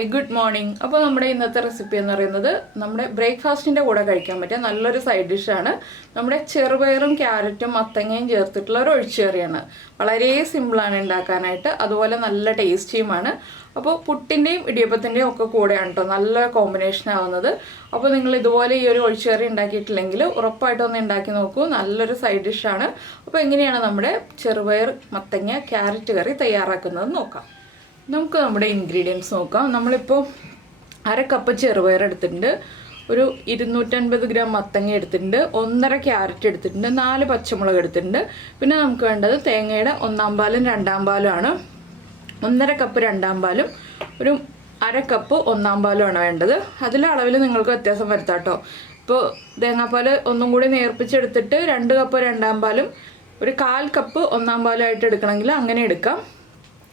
Hi good morning. അപ്പോൾ നമ്മുടെ ഇന്നത്തെ റെസിപ്പി എന്ന് പറയുന്നത് നമ്മുടെ ബ്രേക്ക്ഫാസ്റ്റിൻ്റെ കൂടെ കഴിക്കാൻ പറ്റിയ നല്ലൊരു സൈഡ് ഡിഷാണ്. നമ്മുടെ ചെറുപയറും ക്യാരറ്റും മത്തങ്ങയും ചേർത്തിട്ടുള്ള ഒരു ഒഴിച്ചുകറിയാണ്. വളരെ സിമ്പിളാണ് ഉണ്ടാക്കാനായിട്ട്, അതുപോലെ നല്ല ടേസ്റ്റിയുമാണ്. അപ്പോൾ പുട്ടിൻ്റെയും ഇടിയപ്പത്തിൻ്റെയും ഒക്കെ കൂടെയാണ് കേട്ടോ നല്ല കോമ്പിനേഷൻ ആവുന്നത്. അപ്പോൾ നിങ്ങൾ ഇതുപോലെ ഈ ഒരു ഒഴിച്ചുകറി ഉണ്ടാക്കിയിട്ടില്ലെങ്കിൽ ഉറപ്പായിട്ടും ഒന്ന് ഉണ്ടാക്കി നോക്കൂ. നല്ലൊരു സൈഡ് ഡിഷാണ്. അപ്പോൾ എങ്ങനെയാണ് നമ്മുടെ ചെറുപയർ മത്തങ്ങ ക്യാരറ്റ് കറി തയ്യാറാക്കുന്നത് നോക്കാം. നമുക്ക് നമ്മുടെ ഇൻഗ്രീഡിയൻസ് നോക്കാം. നമ്മളിപ്പോൾ 1/2 കപ്പ് ചെറുപയർ എടുത്തിട്ടുണ്ട്, ഒരു 250 ഗ്രാം മത്തങ്ങ എടുത്തിട്ടുണ്ട്, 1.5 ക്യാരറ്റ് എടുത്തിട്ടുണ്ട്, 4 പച്ചമുളക് എടുത്തിട്ടുണ്ട്. പിന്നെ നമുക്ക് വേണ്ടത് തേങ്ങയുടെ 1/4 പാലും 2/2 പാലുമാണ്. 1.5 കപ്പ് 2/2 പാലും ഒരു 1/2 കപ്പ് 1/4 പാലുമാണ് വേണ്ടത്. അതിലെ അളവിൽ നിങ്ങൾക്ക് വ്യത്യാസം വരുത്താം കേട്ടോ. ഇപ്പോൾ തേങ്ങാപ്പാൽ ഒന്നും കൂടി നേർപ്പിച്ചെടുത്തിട്ട് 2 കപ്പ് 2/2 പാലും ഒരു 1/4 കപ്പ് 1/4 പാലുമായിട്ട് എടുക്കണമെങ്കിൽ അങ്ങനെ എടുക്കാം.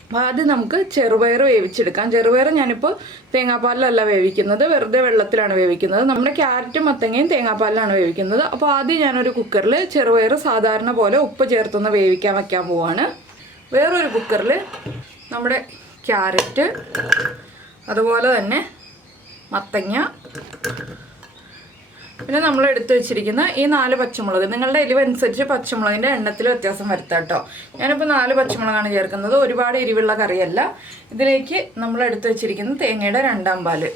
അപ്പോൾ ആദ്യം നമുക്ക് ചെറുപയർ വേവിച്ചെടുക്കാം. ചെറുപയർ ഞാനിപ്പോൾ തേങ്ങാപ്പാലിലല്ല വേവിക്കുന്നത്, വെറുതെ വെള്ളത്തിലാണ് വേവിക്കുന്നത്. നമ്മുടെ ക്യാരറ്റും മത്തങ്ങയും തേങ്ങാപ്പാലിലാണ് വേവിക്കുന്നത്. അപ്പോൾ ആദ്യം ഞാനൊരു കുക്കറിൽ ചെറുപയർ സാധാരണ പോലെ ഉപ്പ് ചേർത്തൊന്ന് വേവിക്കാൻ വയ്ക്കാൻ പോവാണ്. വേറൊരു കുക്കറിൽ നമ്മുടെ ക്യാരറ്റ്, അതുപോലെ തന്നെ മത്തങ്ങ, പിന്നെ നമ്മൾ എടുത്തു വെച്ചിരിക്കുന്ന ഈ 4 പച്ചമുളക്, നിങ്ങളുടെ എരിവനുസരിച്ച് പച്ചമുളകിൻ്റെ എണ്ണത്തിൽ വ്യത്യാസം വരുത്താം കേട്ടോ. ഞാനിപ്പോൾ 4 പച്ചമുളകാണ് ചേർക്കുന്നത്, ഒരുപാട് എരിവുള്ള കറിയല്ല. ഇതിലേക്ക് നമ്മൾ എടുത്തു വെച്ചിരിക്കുന്ന തേങ്ങയുടെ 2/2 പാല്.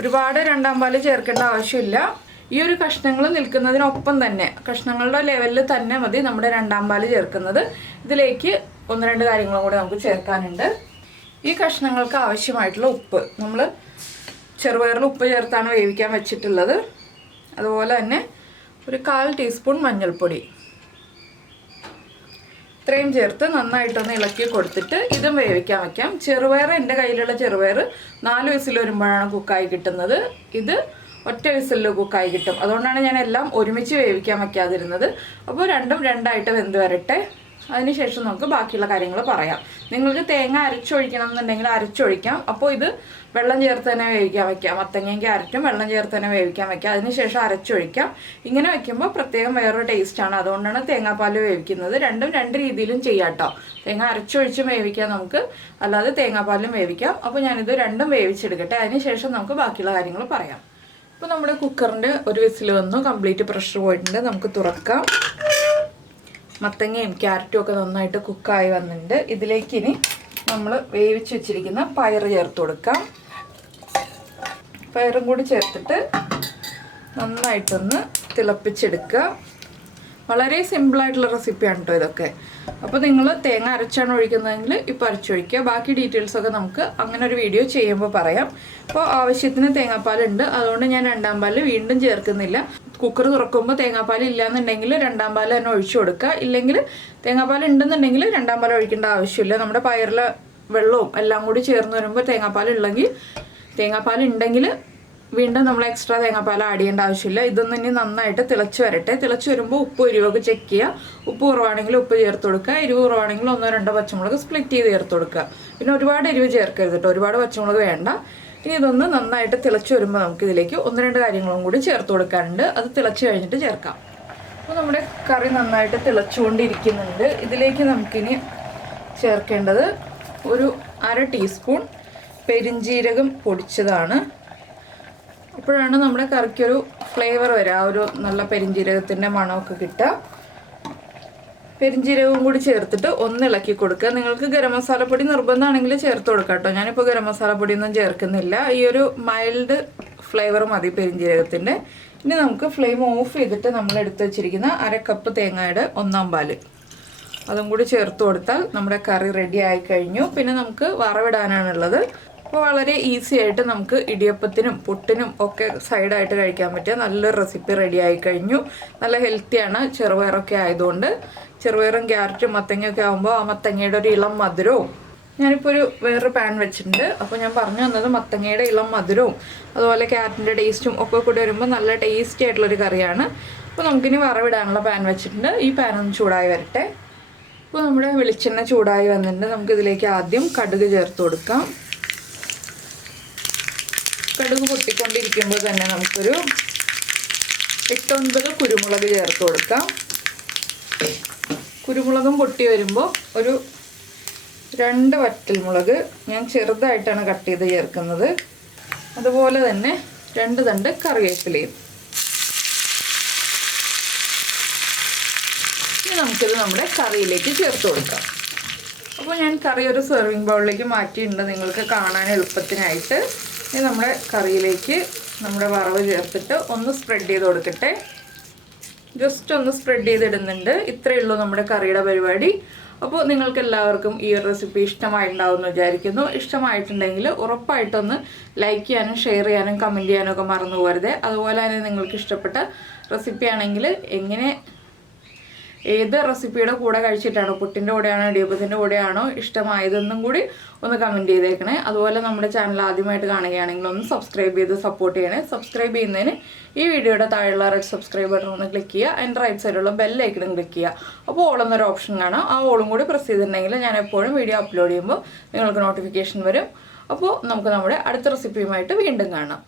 ഒരുപാട് 2/2 പാല് ചേർക്കേണ്ട ആവശ്യമില്ല. ഈ ഒരു കഷ്ണങ്ങൾ നിൽക്കുന്നതിനൊപ്പം തന്നെ കഷ്ണങ്ങളുടെ ലെവലിൽ തന്നെ മതി നമ്മുടെ 2/2 പാല് ചേർക്കുന്നത്. ഇതിലേക്ക് 1-2 കാര്യങ്ങളും കൂടെ നമുക്ക് ചേർക്കാനുണ്ട്. ഈ കഷ്ണങ്ങൾക്ക് ആവശ്യമായിട്ടുള്ള ഉപ്പ്, നമ്മൾ ചെറുപയറിൽ ഉപ്പ് ചേർത്താണ് വേവിക്കാൻ വെച്ചിട്ടുള്ളത്. അതുപോലെ തന്നെ ഒരു 1/4 ടീസ്പൂൺ മഞ്ഞൾപ്പൊടി, ഇത്രയും ചേർത്ത് നന്നായിട്ടൊന്ന് ഇളക്കി കൊടുത്തിട്ട് ഇതും വേവിക്കാൻ വയ്ക്കാം. ചെറുപയർ, എൻ്റെ കയ്യിലുള്ള ചെറുപയർ 4 വിസിൽ വരുമ്പോഴാണ് കുക്കായി കിട്ടുന്നത്. ഇത് ഒറ്റ വിസിലിൽ കുക്കായി കിട്ടും. അതുകൊണ്ടാണ് ഞാൻ എല്ലാം ഒരുമിച്ച് വേവിക്കാൻ വയ്ക്കാതിരുന്നത്. അപ്പോൾ രണ്ടും രണ്ടായിട്ട് വെന്ത് വരട്ടെ. അതിനുശേഷം നമുക്ക് ബാക്കിയുള്ള കാര്യങ്ങൾ പറയാം. നിങ്ങൾക്ക് തേങ്ങ അരച്ചൊഴിക്കണം എന്നുണ്ടെങ്കിൽ അരച്ചൊഴിക്കാം. അപ്പോൾ ഇത് വെള്ളം ചേർത്ത് തന്നെ വേവിക്കാൻ വയ്ക്കാം. മത്തങ്ങയും ക്യാരറ്റും വെള്ളം ചേർത്ത് തന്നെ വേവിക്കാൻ വയ്ക്കാം. അതിനുശേഷം അരച്ചൊഴിക്കാം. ഇങ്ങനെ വയ്ക്കുമ്പോൾ പ്രത്യേകം വേറൊരു ടേസ്റ്റാണ്. അതുകൊണ്ടാണ് തേങ്ങാപ്പാൽ വേവിക്കുന്നത്. രണ്ടും 2 രീതിയിലും ചെയ്യാം കേട്ടോ. തേങ്ങ അരച്ചൊഴിച്ചും വേവിക്കാം നമുക്ക്, അല്ലാതെ തേങ്ങാപ്പാലും വേവിക്കാം. അപ്പോൾ ഞാനിത് രണ്ടും വേവിച്ചെടുക്കട്ടെ. അതിനുശേഷം നമുക്ക് ബാക്കിയുള്ള കാര്യങ്ങൾ പറയാം. ഇപ്പോൾ നമ്മുടെ കുക്കറിൻ്റെ ഒരു വിസിൽ വന്നു, കംപ്ലീറ്റ് പ്രഷർ പോയിട്ടുണ്ട്. നമുക്ക് തുറക്കാം. മത്തങ്ങയും ക്യാരറ്റും ഒക്കെ നന്നായിട്ട് കുക്കായി വന്നിട്ടുണ്ട്. ഇതിലേക്ക് ഇനി നമ്മൾ വേവിച്ച് വെച്ചിരിക്കുന്ന പയർ ചേർത്ത് കൊടുക്കാം. പയറും കൂടി ചേർത്തിട്ട് നന്നായിട്ടൊന്ന് തിളപ്പിച്ചെടുക്കുക. വളരെ സിമ്പിളായിട്ടുള്ള റെസിപ്പിയാണ് കേട്ടോ ഇതൊക്കെ. അപ്പോൾ നിങ്ങൾ തേങ്ങ അരച്ചാണ് ഒഴിക്കുന്നതെങ്കിൽ ഇപ്പോൾ അരച്ചൊഴിക്കുക. ബാക്കി ഡീറ്റെയിൽസൊക്കെ നമുക്ക് അങ്ങനെ ഒരു വീഡിയോ ചെയ്യുമ്പോൾ പറയാം. അപ്പോൾ ആവശ്യത്തിന് തേങ്ങാപ്പാലുണ്ട്, അതുകൊണ്ട് ഞാൻ 2/2 പാല് വീണ്ടും ചേർക്കുന്നില്ല. കുക്കർ തുറക്കുമ്പോൾ തേങ്ങാപ്പാൽ ഇല്ലയെന്നുണ്ടെങ്കിൽ 2/2 പാല് തന്നെ ഒഴിച്ചു കൊടുക്കുക. ഇല്ലെങ്കിൽ തേങ്ങാപ്പാൽ ഉണ്ടെന്നുണ്ടെങ്കിൽ 2/2 പാൽ ഒഴിക്കേണ്ട ആവശ്യമില്ല. നമ്മുടെ പയറിലെ വെള്ളവും എല്ലാം കൂടി ചേർന്ന് വരുമ്പോൾ തേങ്ങാപ്പാൽ ഉണ്ടെങ്കിൽ വീണ്ടും നമ്മൾ എക്സ്ട്രാ തേങ്ങാപ്പാൽ ആഡ് ചെയ്യേണ്ട ആവശ്യമില്ല. ഇതൊന്നും ഇനി നന്നായിട്ട് തിളച്ച് വരട്ടെ. തിളച്ച് വരുമ്പോൾ ഉപ്പ് എരിവൊക്കെ ചെക്ക് ചെയ്യുക. ഉപ്പ് കുറവാണെങ്കിൽ ഉപ്പ് ചേർത്ത് കൊടുക്കുക. എരിവ് കുറവാണെങ്കിൽ 1-2 പച്ചമുളക് സ്പ്ലിറ്റ് ചെയ്ത് ചേർത്ത് കൊടുക്കുക. പിന്നെ ഒരുപാട് എരിവ് ചേർക്കരുത് കേട്ടോ, ഒരുപാട് പച്ചമുളക് വേണ്ട. ഇനി ഇതൊന്ന് നന്നായിട്ട് തിളച്ച് വരുമ്പോൾ നമുക്ക് ഇതിലേക്ക് 1-2 കാര്യങ്ങളും കൂടി ചേർത്ത് കൊടുക്കാനുണ്ട്. അത് തിളച്ച് കഴിഞ്ഞിട്ട് ചേർക്കാം. അപ്പോൾ നമ്മുടെ കറി നന്നായിട്ട് തിളച്ചുകൊണ്ടിരിക്കുന്നുണ്ട്. ഇതിലേക്ക് നമുക്കിനി ചേർക്കേണ്ടത് ഒരു 1/2 ടീസ്പൂൺ പെരിഞ്ജീരകം പൊടിച്ചതാണ്. അപ്പോഴാണ് നമ്മുടെ കറിക്കൊരു ഫ്ലേവർ വരിക, ഒരു നല്ല പെരിഞ്ജീരകത്തിൻ്റെ മണമൊക്കെ കിട്ടുക. പെരിഞ്ജീരകവും കൂടി ചേർത്തിട്ട് ഒന്ന് ഇളക്കി കൊടുക്കുക. നിങ്ങൾക്ക് ഗരം മസാലപ്പൊടി നിർബന്ധമാണെങ്കിൽ ചേർത്ത് കൊടുക്കാം കേട്ടോ. ഞാനിപ്പോൾ ഗരം മസാലപ്പൊടിയൊന്നും ചേർക്കുന്നില്ല. ഈ ഒരു മൈൽഡ് ഫ്ലേവർ മതി പെരിഞ്ജീരകത്തിൻ്റെ. ഇനി നമുക്ക് ഫ്ലെയിം ഓഫ് ചെയ്തിട്ട് നമ്മൾ എടുത്ത് വെച്ചിരിക്കുന്ന 1/2 കപ്പ് തേങ്ങയുടെ 1/4 പാല് അതും കൂടി ചേർത്ത് കൊടുത്താൽ നമ്മുടെ കറി റെഡി ആയി കഴിഞ്ഞു. പിന്നെ നമുക്ക് വറവിടാനാണുള്ളത്. അപ്പോൾ വളരെ ഈസി ആയിട്ട് നമുക്ക് ഇടിയപ്പത്തിനും പുട്ടിനും ഒക്കെ സൈഡായിട്ട് കഴിക്കാൻ പറ്റിയ നല്ലൊരു റെസിപ്പി റെഡി ആയി കഴിഞ്ഞു. നല്ല ഹെൽത്തിയാണ് ചെറുപയറൊക്കെ ആയതുകൊണ്ട്. ചെറുപയറും ക്യാരറ്റും മത്തങ്ങയൊക്കെ ആകുമ്പോൾ ആ മത്തങ്ങയുടെ ഒരു ഇളം മധുരവും, ഞാനിപ്പോൾ വേറൊരു പാൻ വെച്ചിട്ടുണ്ട്. അപ്പോൾ ഞാൻ പറഞ്ഞു വന്നത് മത്തങ്ങയുടെ ഇളം മധുരവും അതുപോലെ ക്യാരറ്റിൻ്റെ ടേസ്റ്റും ഒക്കെ കൂടി വരുമ്പോൾ നല്ല ടേസ്റ്റി ആയിട്ടുള്ളൊരു കറിയാണ്. അപ്പോൾ നമുക്കിനി വറവിടാനുള്ള പാൻ വെച്ചിട്ടുണ്ട്. ഈ പാൻ ഒന്ന് ചൂടായി വരട്ടെ. അപ്പോൾ നമ്മുടെ വെളിച്ചെണ്ണ ചൂടായി വന്നിട്ടുണ്ട്. നമുക്കിതിലേക്ക് ആദ്യം കടുക് ചേർത്ത് കൊടുക്കാം. കടുക് പൊട്ടിക്കൊണ്ടിരിക്കുമ്പോൾ തന്നെ നമുക്കൊരു 8-9 കുരുമുളക് ചേർത്ത് കൊടുക്കാം. കുരുമുളകും പൊട്ടി വരുമ്പോൾ ഒരു 2 വറ്റൽമുളക് ഞാൻ ചെറുതായിട്ടാണ് കട്ട് ചെയ്ത് ചേർക്കുന്നത്. അതുപോലെ തന്നെ 2 തണ്ട് കറിവേപ്പിലയും. ഇനി നമുക്കിത് നമ്മുടെ കറിയിലേക്ക് ചേർത്ത് കൊടുക്കാം. അപ്പോൾ ഞാൻ കറി ഒരു സെർവിങ് ബൗളിലേക്ക് മാറ്റിയിട്ടുണ്ട് നിങ്ങൾക്ക് കാണാൻ എളുപ്പത്തിനായിട്ട്. ഇനി നമ്മുടെ കറിയിലേക്ക് നമ്മുടെ വറവ് ചേർത്തിട്ട് ഒന്ന് സ്പ്രെഡ് ചെയ്ത് കൊടുക്കട്ടെ. ജസ്റ്റ് ഒന്ന് സ്പ്രെഡ് ചെയ്തിടുന്നുണ്ട്. ഇത്രയേ ഉള്ളൂ നമ്മുടെ കറിയുടെ പരിപാടി. അപ്പോൾ നിങ്ങൾക്ക് എല്ലാവർക്കും ഈ ഒരു റെസിപ്പി ഇഷ്ടമായിട്ടുണ്ടാവുമെന്ന് വിചാരിക്കുന്നു. ഇഷ്ടമായിട്ടുണ്ടെങ്കിൽ ഉറപ്പായിട്ടൊന്ന് ലൈക്ക് ചെയ്യാനും ഷെയർ ചെയ്യാനും കമൻറ്റ് ചെയ്യാനും ഒക്കെ മറന്നു പോകരുത്. അതുപോലെ തന്നെ നിങ്ങൾക്ക് ഇഷ്ടപ്പെട്ട റെസിപ്പി ആണെങ്കിൽ ഏത് റെസിപ്പിയുടെ കൂടെ കഴിച്ചിട്ടാണോ, പുട്ടിൻ്റെ കൂടെയാണോ ഇടിയപ്പത്തിൻ്റെ കൂടെയാണോ ഇഷ്ടമായതെന്നും കൂടി ഒന്ന് കമൻറ്റ് ചെയ്തേക്കണേ. അതുപോലെ നമ്മുടെ ചാനൽ ആദ്യമായിട്ട് കാണുകയാണെങ്കിൽ ഒന്ന് സബ്സ്ക്രൈബ് ചെയ്ത് സപ്പോർട്ട് ചെയ്യണേ. സബ്സ്ക്രൈബ് ചെയ്യുന്നതിന് ഈ വീഡിയോയുടെ താഴെയുള്ള റെഡ് സബ്സ്ക്രൈബ് ബട്ടൺ ഒന്ന് ക്ലിക്ക് ചെയ്യുക. അതിൻ്റെ റൈറ്റ് സൈഡിലുള്ള ബെല്ലൈക്കണും ക്ലിക്ക് ചെയ്യുക. അപ്പോൾ ഓൾ എന്നൊരു ഓപ്ഷൻ കാണാം. ആ ഓളും കൂടി പ്രസ് ചെയ്തിട്ടുണ്ടെങ്കിൽ ഞാൻ എപ്പോഴും വീഡിയോ അപ്ലോഡ് ചെയ്യുമ്പോൾ നിങ്ങൾക്ക് നോട്ടിഫിക്കേഷൻ വരും. അപ്പോൾ നമുക്ക് നമ്മുടെ അടുത്ത റെസിപ്പിയുമായിട്ട് വീണ്ടും കാണാം.